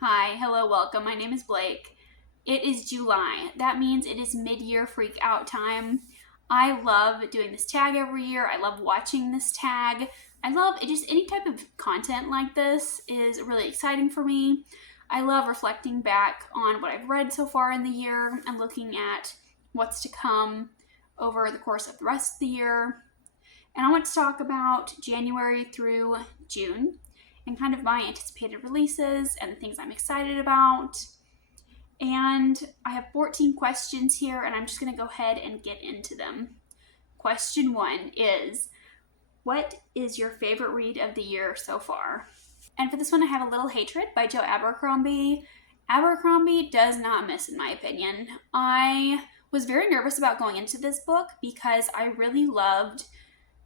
Hi, hello, welcome. My name is Blake. It is July. That means it is mid-year freak out time. I love doing this tag every year. I love watching this tag. I love it. Just any type of content like this is really exciting for me. I love reflecting back on what I've read so far in the year and looking at what's to come over the course of the rest of the year. And I want to talk about January through June and kind of my anticipated releases and the things I'm excited about. And I have 14 questions here, and I'm just going to go ahead and get into them. Question 1 is, what is your favorite read of the year so far? And for this one, I have A Little Hatred by Joe Abercrombie. Abercrombie does not miss, in my opinion. I was very nervous about going into this book because I really loved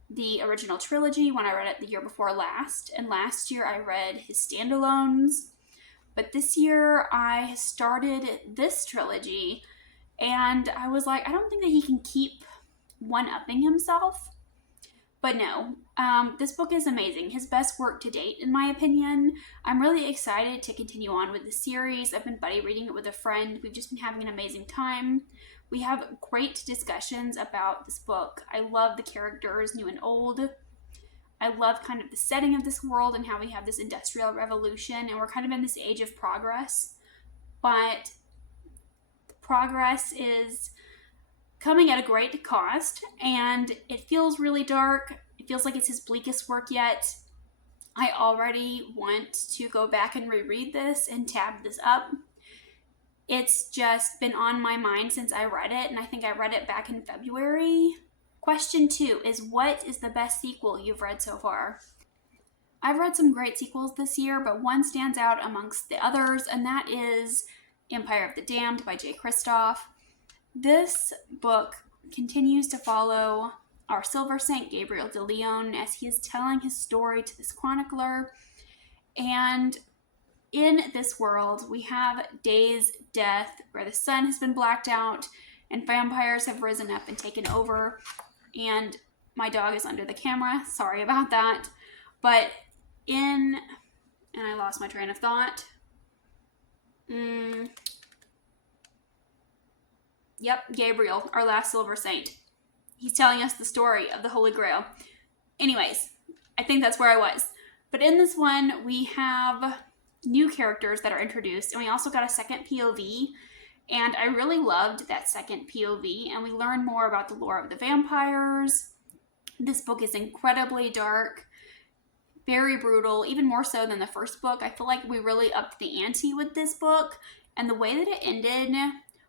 the original trilogy when I read it the year before last, and last year I read his standalones. But this year I started this trilogy, and I was like, I don't think that he can keep one-upping himself. But no, this book is amazing. His best work to date, in my opinion. I'm really excited to continue on with the series. I've been buddy reading it with a friend. We've just been having an amazing time. We have great discussions about this book. I love the characters, new and old. I love kind of the setting of this world and how we have this industrial revolution, and we're kind of in this age of progress. But progress is coming at a great cost, and it feels really dark. It feels like it's his bleakest work yet. I already want to go back and reread this and tab this up. It's just been on my mind since I read it, and I think I read it back in February. Question 2 is, what is the best sequel you've read so far? I've read some great sequels this year, but one stands out amongst the others, and that is Empire of the Damned by Jay Kristoff. This book continues to follow our Silver Saint, Gabriel de Leon, as he is telling his story to this chronicler. And in this world, we have days, death, where the sun has been blacked out and vampires have risen up and taken over. And my dog is under the camera. Sorry about that. But and I lost my train of thought. Yep, Gabriel, our last Silver Saint. He's telling us the story of the Holy Grail. Anyways, I think that's where I was. But in this one, we have new characters that are introduced, and we also got a second POV, and I really loved that second POV, and we learn more about the lore of the vampires. This book is incredibly dark, very brutal, even more so than the first book. I feel like we really upped the ante with this book, and the way that it ended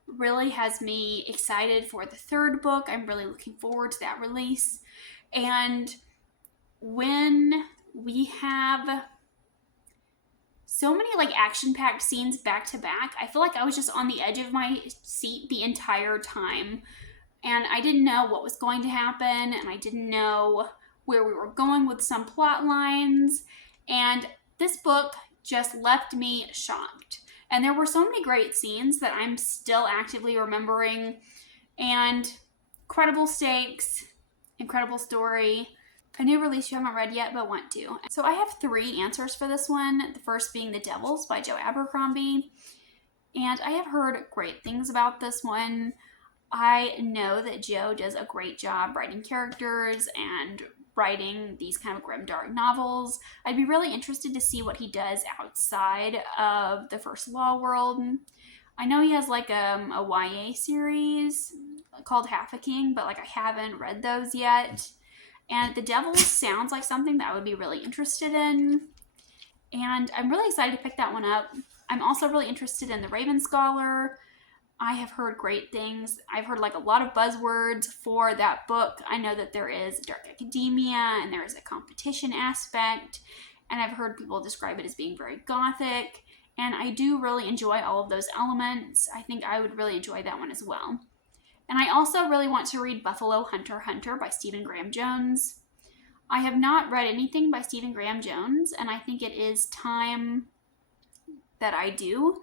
really has me excited for the third book. I'm really looking forward to that release. And when we have so many action-packed scenes back to back, I feel like I was just on the edge of my seat the entire time, and I didn't know what was going to happen, and I didn't know where we were going with some plot lines, and this book just left me shocked. And there were so many great scenes that I'm still actively remembering, and incredible stakes, incredible story. A new release you haven't read yet but want to. So I have 3 answers for this one. The first being The Devils by Joe Abercrombie. And I have heard great things about this one. I know that Joe does a great job writing characters and writing these kind of grim, dark novels. I'd be really interested to see what he does outside of the First Law world. I know he has a YA series called Half a King, but I haven't read those yet. And The Devils sounds like something that I would be really interested in. And I'm really excited to pick that one up. I'm also really interested in The Raven Scholar. I have heard great things. I've heard a lot of buzzwords for that book. I know that there is dark academia and there is a competition aspect. And I've heard people describe it as being very gothic. And I do really enjoy all of those elements. I think I would really enjoy that one as well. And I also really want to read Buffalo Hunter Hunter by Stephen Graham Jones. I have not read anything by Stephen Graham Jones, and I think it is time that I do.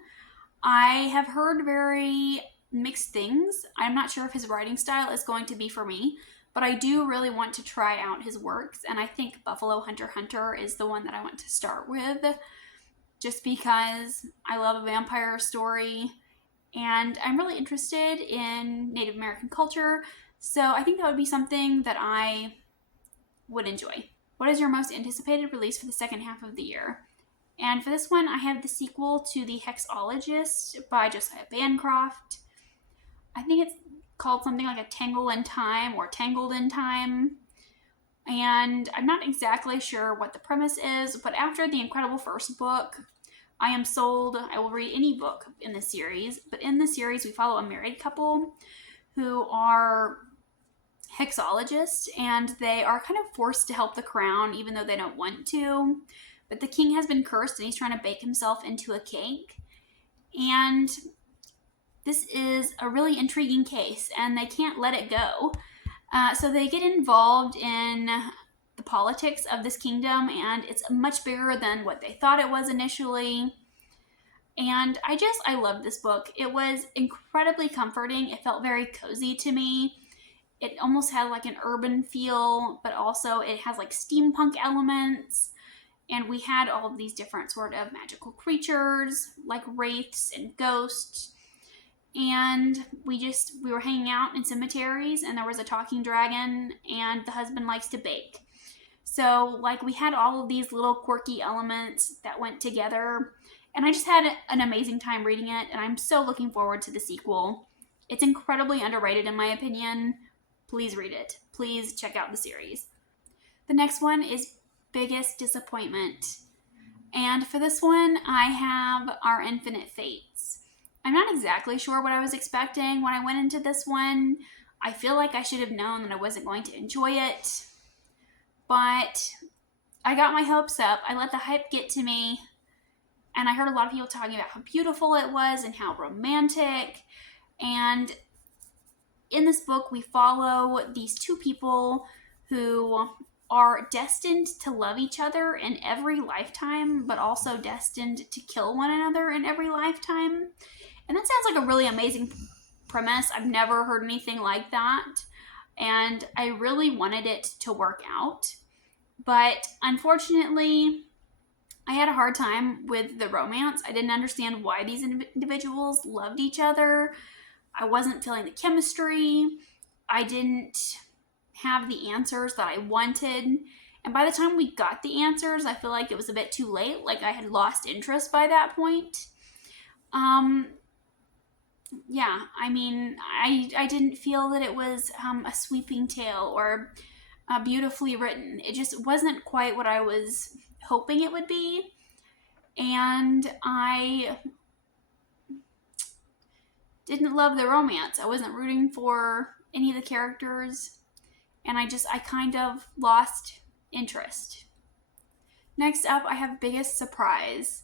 I have heard very mixed things. I'm not sure if his writing style is going to be for me, but I do really want to try out his works, and I think Buffalo Hunter Hunter is the one that I want to start with. just because I love a vampire story and I'm really interested in Native American culture. So I think that would be something that I would enjoy. What is your most anticipated release for the second half of the year? And for this one, I have the sequel to The Hexologist by Josiah Bancroft. I think it's called something like A Tangle in Time or Tangled in Time. And I'm not exactly sure what the premise is, but after the incredible first book, I am sold. I will read any book in the series. But in the series, we follow a married couple who are hexologists, and they are kind of forced to help the crown even though they don't want to. But the king has been cursed and he's trying to bake himself into a cake. And this is a really intriguing case and they can't let it go. So they get involved in the politics of this kingdom, and it's much bigger than what they thought it was initially. And I loved this book. It was incredibly comforting. It felt very cozy to me. It almost had like an urban feel, but also it has like steampunk elements. And we had all of these different sort of magical creatures, like wraiths and ghosts. And we were hanging out in cemeteries, and there was a talking dragon, and the husband likes to bake. So, like, we had all of these little quirky elements that went together, and I just had an amazing time reading it, and I'm so looking forward to the sequel. It's incredibly underrated in my opinion. Please read it. Please check out the series. The next one is Biggest Disappointment. And for this one, I have Our Infinite Fates. I'm not exactly sure what I was expecting when I went into this one. I feel like I should have known that I wasn't going to enjoy it. But I got my hopes up. I let the hype get to me. And I heard a lot of people talking about how beautiful it was and how romantic. And in this book, we follow these two people who are destined to love each other in every lifetime, but also destined to kill one another in every lifetime. And that sounds like a really amazing premise. I've never heard anything like that. And I really wanted it to work out. But unfortunately, I had a hard time with the romance. I didn't understand why these individuals loved each other. I wasn't feeling the chemistry. I didn't have the answers that I wanted. And by the time we got the answers, I feel like it was a bit too late. Like I had lost interest by that point. Yeah, I mean, I didn't feel that it was a sweeping tale or beautifully written. It just wasn't quite what I was hoping it would be. And I didn't love the romance. I wasn't rooting for any of the characters. And I kind of lost interest. Next up, I have Biggest Surprise.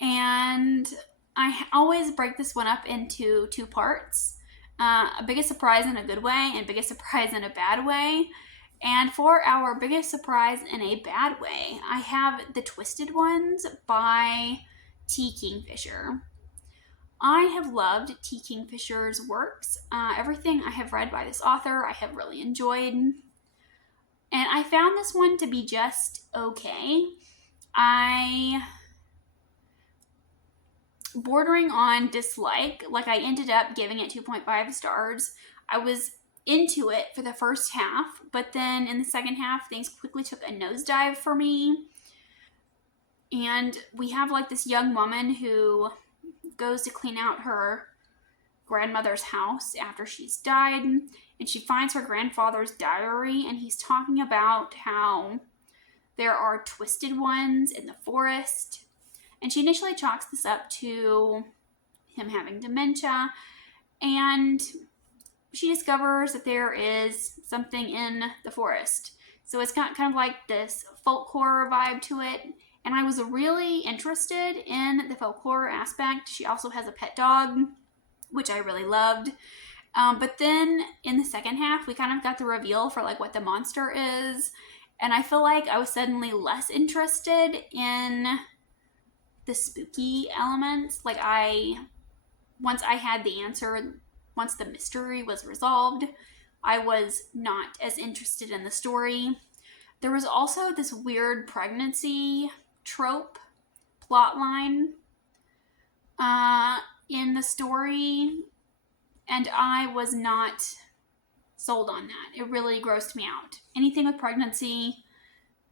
And I always break this one up into two parts. A biggest surprise in a good way and biggest surprise in a bad way. And for our biggest surprise in a bad way, I have The Twisted Ones by T. Kingfisher. I have loved T. Kingfisher's works. Everything I have read by this author, I have really enjoyed. And I found this one to be just okay. Bordering on dislike. Like I ended up giving it 2.5 stars. I was into it for the first half, but then in the second half, things quickly took a nosedive for me. And we have like this young woman who goes to clean out her grandmother's house after she's died, and she finds her grandfather's diary, and he's talking about how there are twisted ones in the forest. And she initially chalks this up to him having dementia, and she discovers that there is something in the forest. So it's got kind of like this folk horror vibe to it. And I was really interested in the folk horror aspect. She also has a pet dog, which I really loved. But then in the second half, we kind of got the reveal for like what the monster is. And I feel like I was suddenly less interested in the spooky elements. Like once I had the answer, once the mystery was resolved, I was not as interested in the story. There was also this weird pregnancy trope plot line in the story, and I was not sold on that. It really grossed me out. Anything with pregnancy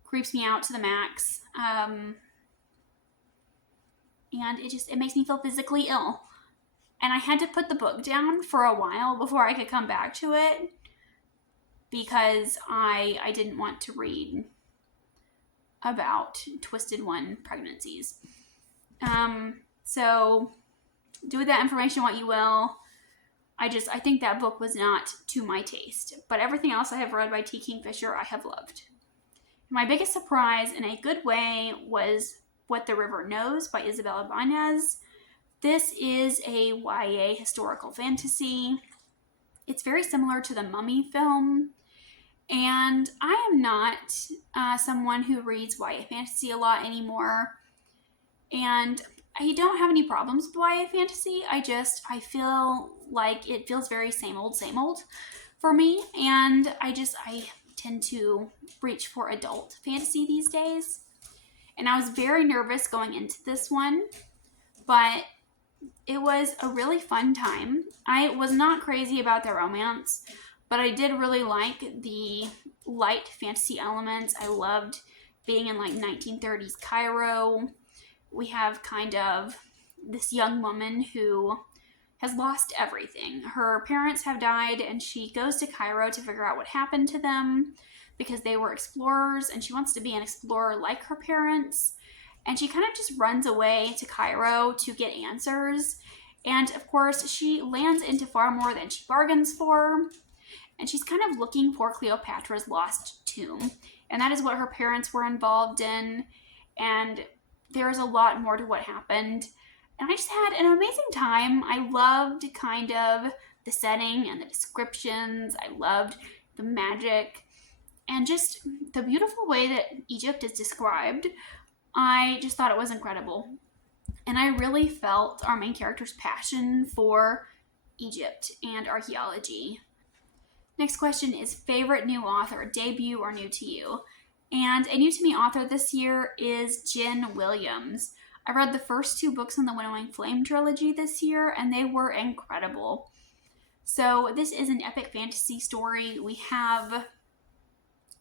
creeps me out to the max. And it makes me feel physically ill. And I had to put the book down for a while before I could come back to it, because I didn't want to read about Twisted One pregnancies. So do with that information what you will. I think that book was not to my taste. But everything else I have read by T. Kingfisher, I have loved. My biggest surprise, in a good way, was What the River Knows by Isabel Ibanez. This is a YA historical fantasy. It's very similar to the Mummy film. And I am not someone who reads YA fantasy a lot anymore. And I don't have any problems with YA fantasy. I feel like it feels very same old for me. And I tend to reach for adult fantasy these days. And I was very nervous going into this one, but it was a really fun time. I was not crazy about the romance, but I did really like the light fantasy elements. I loved being in like 1930s Cairo. We have kind of this young woman who has lost everything. Her parents have died, and she goes to Cairo to figure out what happened to them because they were explorers, and she wants to be an explorer like her parents. And she kind of just runs away to Cairo to get answers. And of course, she lands into far more than she bargains for. And she's kind of looking for Cleopatra's lost tomb. And that is what her parents were involved in. And there's a lot more to what happened. And I just had an amazing time. I loved kind of the setting and the descriptions. I loved the magic and just the beautiful way that Egypt is described. I just thought it was incredible. And I really felt our main character's passion for Egypt and archaeology. Next question is favorite new author, debut or new to you? And a new to me author this year is Jen Williams. I read the first 2 books in the Winnowing Flame trilogy this year, and they were incredible. So this is an epic fantasy story. We have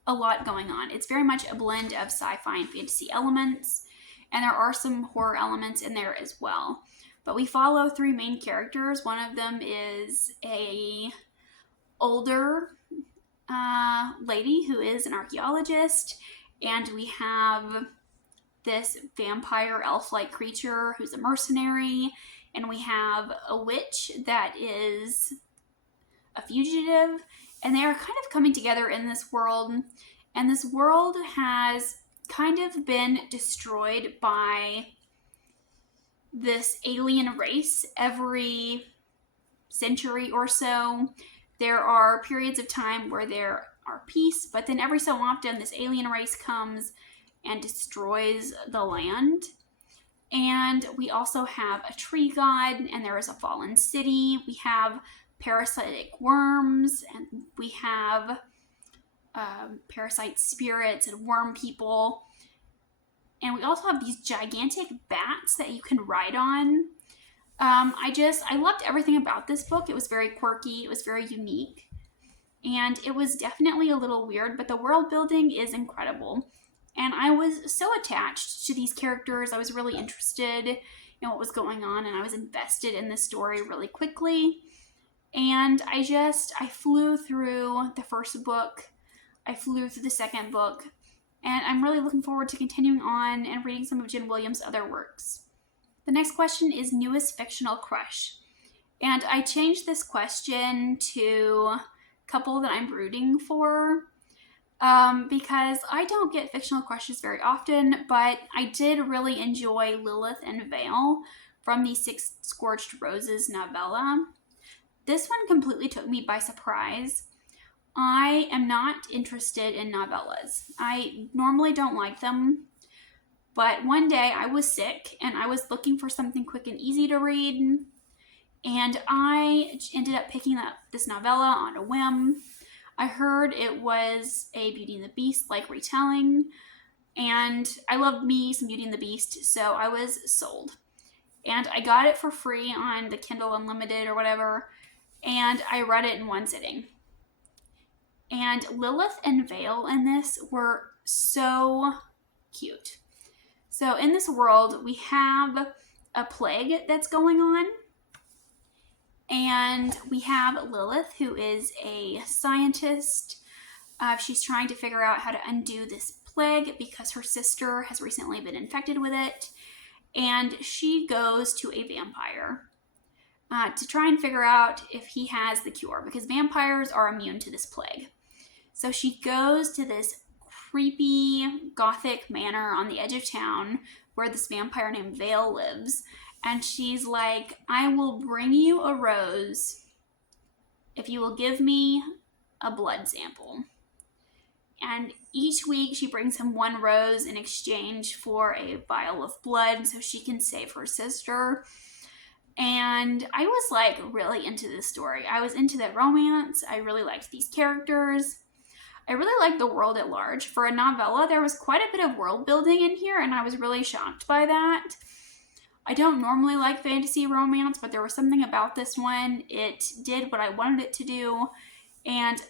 a lot going on. It's very much a blend of sci-fi and fantasy elements, and there are some horror elements in there as well. But we follow 3 main characters. One of them is a older lady who is an archaeologist, and we have this vampire elf-like creature who's a mercenary, and we have a witch that is a fugitive, and they are kind of coming together in this world, and this world has kind of been destroyed by this alien race every century or so. There are periods of time where there are peace, but then every so often this alien race comes and destroys the land. And we also have a tree god, and there is a fallen city. We have parasitic worms, and we have parasite spirits and worm people. And we also have these gigantic bats that you can ride on. I loved everything about this book. It was very quirky. It was very unique. And it was definitely a little weird, but the world building is incredible. And I was so attached to these characters. I was really interested in what was going on, and I was invested in this story really quickly. And I flew through the first book. I flew through the second book. And I'm really looking forward to continuing on and reading some of Jen Williams' other works. The next question is newest fictional crush. And I changed this question to a couple that I'm rooting for. Because I don't get fictional crushes very often, but I did really enjoy Lilith and Vale from the 6 Scorched Roses novella. This one completely took me by surprise. I am not interested in novellas. I normally don't like them, but one day I was sick and I was looking for something quick and easy to read, and I ended up picking up this novella on a whim. I heard it was a Beauty and the Beast like retelling, And I love me some Beauty and the Beast, so I was sold. And I got it for free on the Kindle Unlimited or whatever, and I read it in one sitting. And Lilith and Vale in this were so cute. So in this world, we have a plague that's going on. And we have Lilith, who is a scientist. She's trying to figure out how to undo this plague because her sister has recently been infected with it. And she goes to a vampire to try and figure out if he has the cure, because vampires are immune to this plague. So she goes to this creepy gothic manor on the edge of town where this vampire named Vale lives. And she's like, I will bring you a rose if you will give me a blood sample. And each week she brings him one rose in exchange for a vial of blood so she can save her sister. And I was like really into this story. I was into the romance. I really liked these characters. I really liked the world at large. For a novella, there was quite a bit of world building in here, and I was really shocked by that. I don't normally like fantasy romance, but there was something about this one. It did what I wanted it to do, and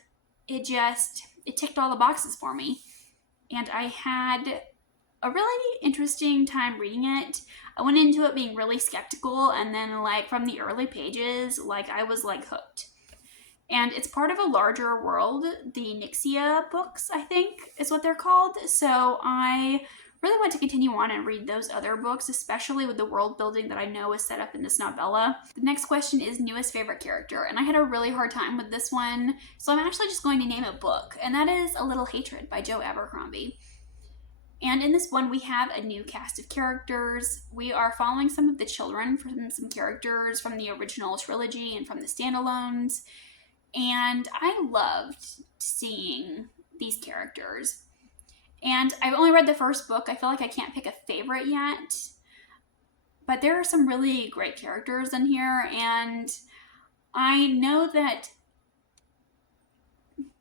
it ticked all the boxes for me. And I had a really interesting time reading it. I went into it being really skeptical, and then like from the early pages, like I was like hooked. And it's part of a larger world. The Nixia books, I think, is what they're called. So I really want to continue on and read those other books, especially with the world building that I know is set up in this novella. The next question is newest favorite character, and I had a really hard time with this one, so I'm actually just going to name a book, and that is A Little Hatred by Joe Abercrombie. And in this one, we have a new cast of characters. We are following some of the children from some characters from the original trilogy and from the standalones. And I loved seeing these characters. And I've only read the first book. I feel like I can't pick a favorite yet. But there are some really great characters in here. And I know that...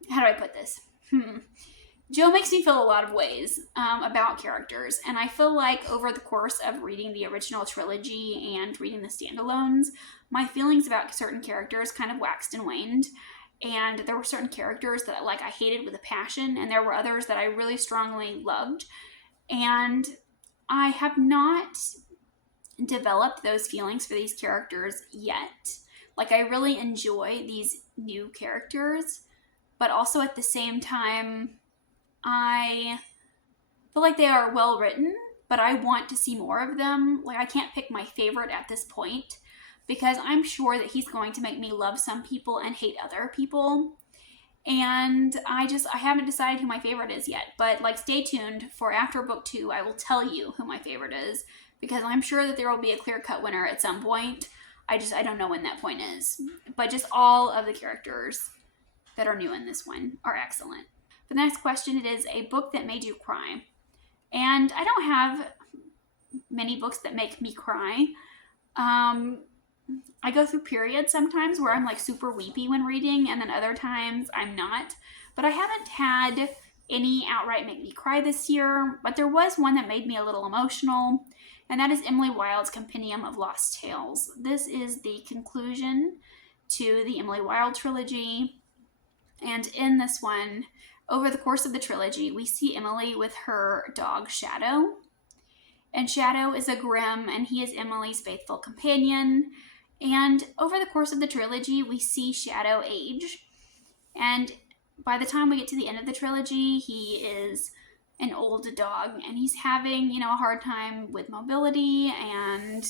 How do I put this? Joe makes me feel a lot of ways about characters. And I feel like over the course of reading the original trilogy and reading the standalones, my feelings about certain characters kind of waxed and waned. And there were certain characters that I hated with a passion, and there were others that I really strongly loved. And I have not developed those feelings for these characters yet. Like, I really enjoy these new characters, but also at the same time, I feel like they are well written, but I want to see more of them. Like, I can't pick my favorite at this point, because I'm sure that he's going to make me love some people and hate other people. And I haven't decided who my favorite is yet. But like, stay tuned for after book 2. I will tell you who my favorite is, because I'm sure that there will be a clear-cut winner at some point. I don't know when that point is. But just all of the characters that are new in this one are excellent. The next question, it is a book that made you cry. And I don't have many books that make me cry. I go through periods sometimes where I'm like super weepy when reading, and then other times I'm not. But I haven't had any outright make me cry this year, but there was one that made me a little emotional, and that is Emily Wilde's Compendium of Lost Tales. This is the conclusion to the Emily Wilde trilogy, and in this one, over the course of the trilogy, we see Emily with her dog Shadow. And Shadow is a Grimm, and he is Emily's faithful companion. And over the course of the trilogy, we see Shadow age. And by the time we get to the end of the trilogy, he is an old dog, and he's having, a hard time with mobility, and,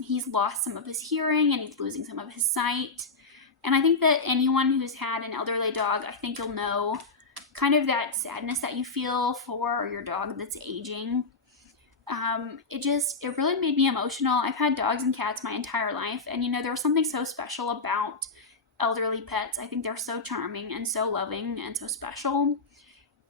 he's lost some of his hearing, and he's losing some of his sight. And I think that anyone who's had an elderly dog, I think you'll know kind of that sadness that you feel for your dog that's aging. It really made me emotional. I've had dogs and cats my entire life, and there was something so special about elderly pets. I think they're so charming and so loving and so special.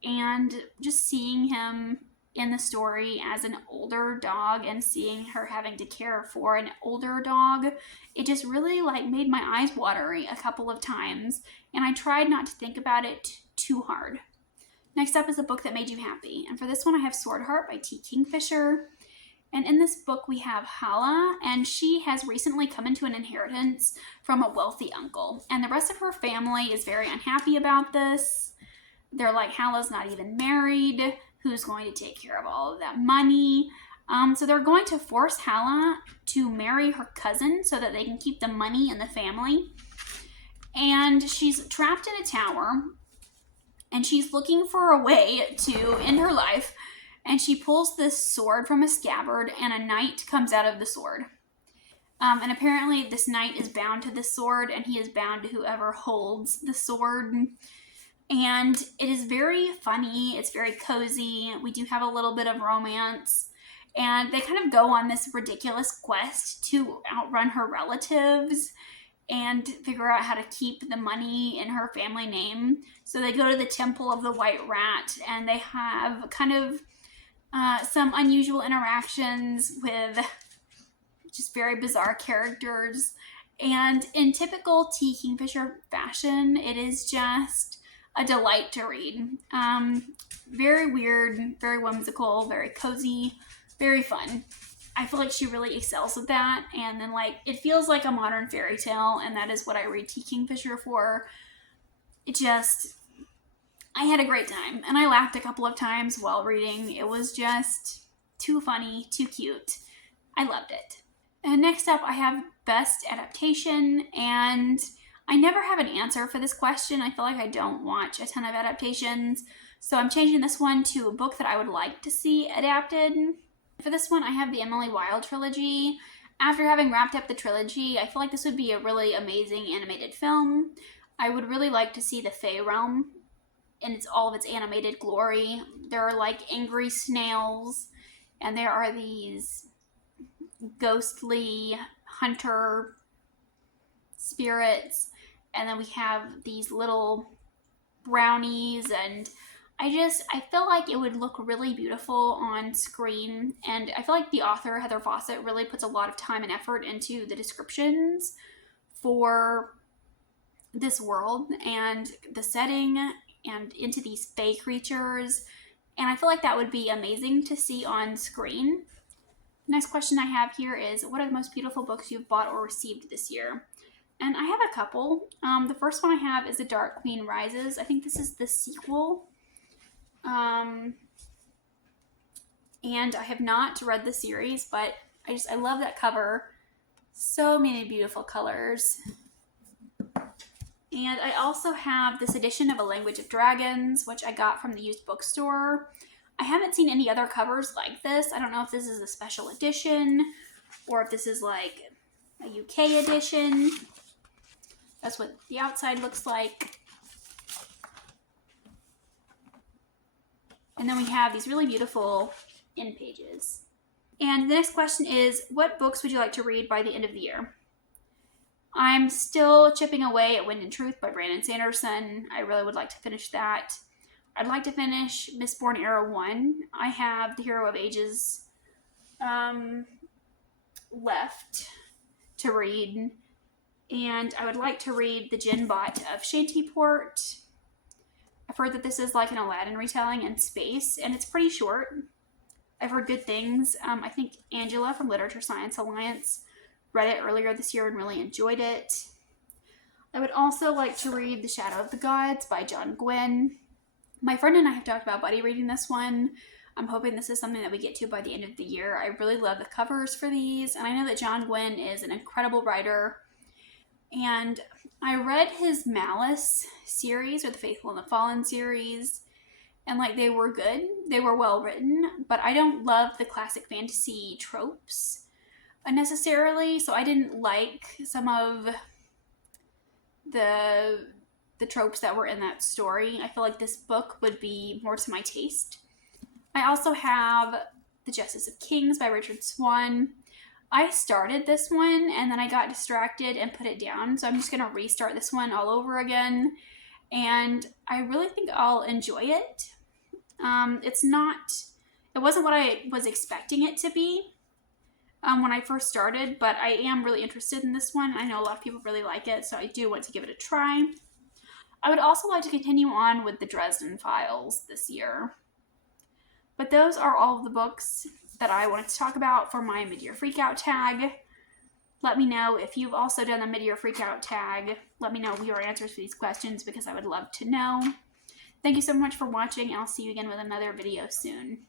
And just seeing him in the story as an older dog and seeing her having to care for an older dog, it just really made my eyes watery a couple of times, and I tried not to think about it too hard. Next up is a book that made you happy. And for this one, I have Sword Heart by T. Kingfisher. And in this book, we have Hala, and she has recently come into an inheritance from a wealthy uncle. And the rest of her family is very unhappy about this. They're like, Hala's not even married. Who's going to take care of all of that money? So they're going to force Hala to marry her cousin so that they can keep the money in the family. And she's trapped in a tower, and she's looking for a way to end her life. And she pulls this sword from a scabbard, and a knight comes out of the sword. And apparently this knight is bound to the sword, and he is bound to whoever holds the sword. And it is very funny. It's very cozy. We do have a little bit of romance. And they kind of go on this ridiculous quest to outrun her relatives and figure out how to keep the money in her family name. So they go to the Temple of the White Rat, and they have kind of some unusual interactions with just very bizarre characters. And in typical T. Kingfisher fashion, it is just a delight to read. Very weird, very whimsical, very cozy, very fun. I feel like she really excels at that. And then, like, it feels like a modern fairy tale, and that is what I read T. Kingfisher for. I had a great time, and I laughed a couple of times while reading. It was just too funny, too cute. I loved it. And next up, I have Best Adaptation, and I never have an answer for this question. I feel like I don't watch a ton of adaptations, so I'm changing this one to a book that I would like to see adapted. For this one, I have the Emily Wilde trilogy. After having wrapped up the trilogy, I feel like this would be a really amazing animated film. I would really like to see the Fey Realm in all of its animated glory. There are like angry snails, and there are these ghostly hunter spirits, and then we have these little brownies, and I feel like it would look really beautiful on screen. And I feel like the author, Heather Fawcett, really puts a lot of time and effort into the descriptions for this world and the setting and into these fey creatures. And I feel like that would be amazing to see on screen. Next question I have here is, what are the most beautiful books you've bought or received this year? And I have a couple. The first one I have is The Dark Queen Rises. I think this is the sequel. And I have not read the series, but I love that cover. So many beautiful colors. And I also have this edition of A Language of Dragons, which I got from the used bookstore. I haven't seen any other covers like this. I don't know if this is a special edition or if this is like a UK edition. That's what the outside looks like. And then we have these really beautiful end pages. And the next question is, what books would you like to read by the end of the year? I'm still chipping away at Wind and Truth by Brandon Sanderson. I really would like to finish that. I'd like to finish Mistborn Era 1. I have The Hero of Ages left to read. And I would like to read The Djinn Bot of Shantyport. I've heard that this is like an Aladdin retelling in space, and it's pretty short. I've heard good things. I think Angela from Literature Science Alliance read it earlier this year and really enjoyed it. I would also like to read The Shadow of the Gods by John Gwynne. My friend and I have talked about buddy reading this one. I'm hoping this is something that we get to by the end of the year. I really love the covers for these, and I know that John Gwynne is an incredible writer. And I read his Malice series, or the Faithful and the Fallen series, and like they were good. They were well written, but I don't love the classic fantasy tropes unnecessarily, so I didn't like some of the tropes that were in that story. I feel like this book would be more to my taste. I also have The Justice of Kings by Richard Swan. I started this one and then I got distracted and put it down, so I'm just going to restart this one all over again, and I really think I'll enjoy it. It wasn't what I was expecting it to be when I first started, but I am really interested in this one. I know a lot of people really like it, so I do want to give it a try. I would also like to continue on with the Dresden Files this year. But those are all of the books that I wanted to talk about for my mid-year freakout tag. Let me know if you've also done the mid-year freakout tag. Let me know your answers for these questions because I would love to know. Thank you so much for watching, and I'll see you again with another video soon.